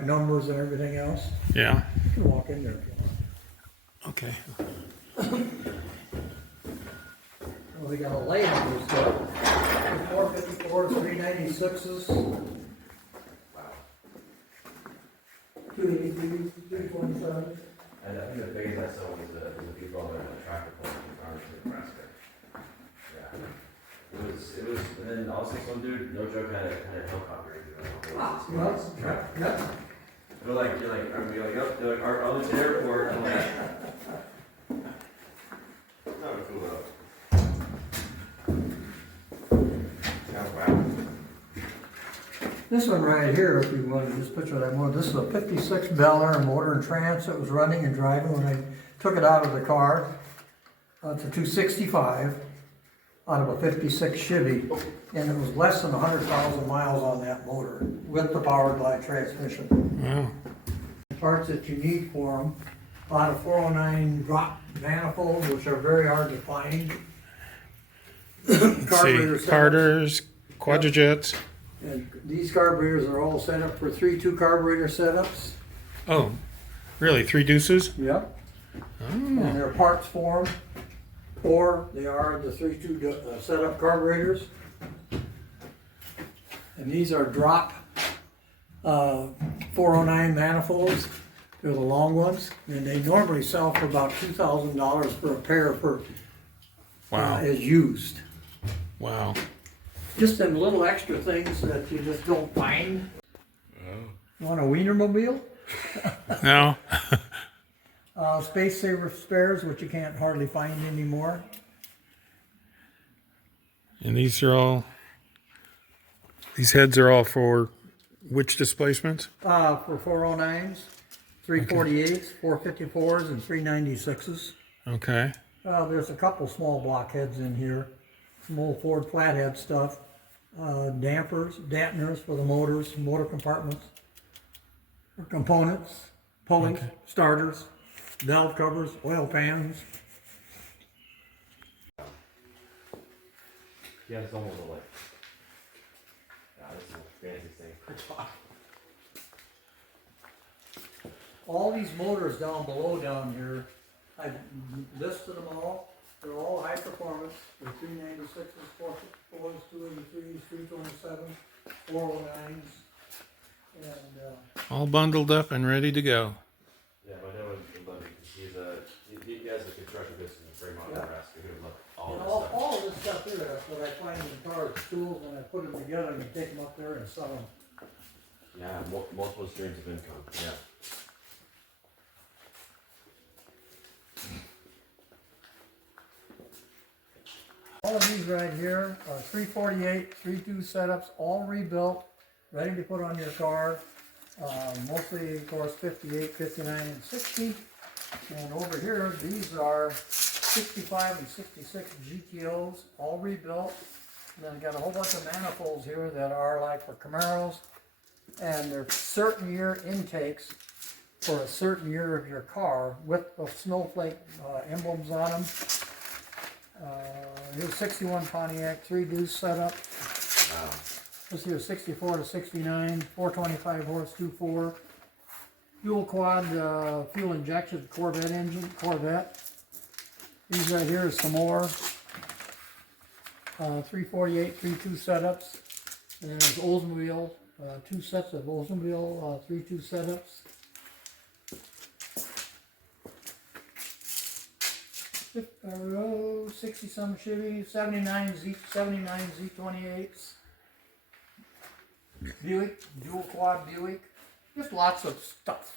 got numbers and everything else. Yeah. You can walk in there if you want. Okay. Well, we got a layout of stuff. 454s, 396s. Wow. 282s, 327s. And I think the biggest I saw was the people on the tractor pull in Arlington, Nebraska. Yeah. It was, and then also some dude, no joke, had a helicopter. Well, yeah. You're like, oh, they're like, Arlington Airport. I'm like, not a cool though. Oh, wow. This one right here, if you wanted this picture that one, this is a 56 Bel Air motor and trans that was running and driving when I took it out of the car. It's a 265 out of a 56 Chevy, and it was less than 100,000 miles on that motor with the power glide transmission. Wow. The parts that you need for them, a lot of 409 drop manifolds, which are very hard to find. Carburetor See, setups. Carters, Quadrajets. And these carburetors are all set up for 3-2 carburetor setups. Oh, really? 3 deuces? Yep. Oh. And they're parts for them, or they are the 3-2 setup carburetors. And these are drop 409 manifolds. They're the long ones, and they normally sell for about $2,000 for a pair for Wow. as used. Wow. Just them little extra things that you just don't find. Oh. You want a Wienermobile? No. Space saver spares, which you can't hardly find anymore. And these heads are all for which displacements? For 409s, 348s, 454s, and 396s. Okay. There's a couple small block heads in here. Some old Ford flathead stuff. Dampeners for the motors, motor compartments, components, pulleys, Okay. starters, valve covers, oil pans. Yeah, it's almost like, this is the fancy thing. All these motors down below down here, I listed them all. They're all high performance. They're 396s, 454s, 283s, 327s, 409s, and All bundled up and ready to go. Yeah, my dad would love it because he has a construction business in Fremont, Yeah. Nebraska. He would love all and this all, stuff. all of this stuff here, that's what I find in cars, tools, and I put them together and take them up there and sell them. Yeah, multiple streams of income. Yeah. All of these right here are 348, 3.2 setups, all rebuilt, ready to put on your car. Mostly, of course, 58, 59, and 60. And over here, these are 65 and 66 GTOs, all rebuilt. And then I got a whole bunch of manifolds here that are like for Camaros. And they're certain year intakes for a certain year of your car with the snowflake emblems on them. Here's 61 Pontiac, 3 deuce setup. Wow. This here is 64 to 69, 425 horse, 2.4. Dual quad fuel injection Corvette engine, Corvette. These right here is some more. 348, 3.2 setups. And there's Oldsmobile, 2 sets of Oldsmobile 3.2 setups. 60 some Chevy, 79 Z28s. Buick, dual quad Buick. Just lots of stuff.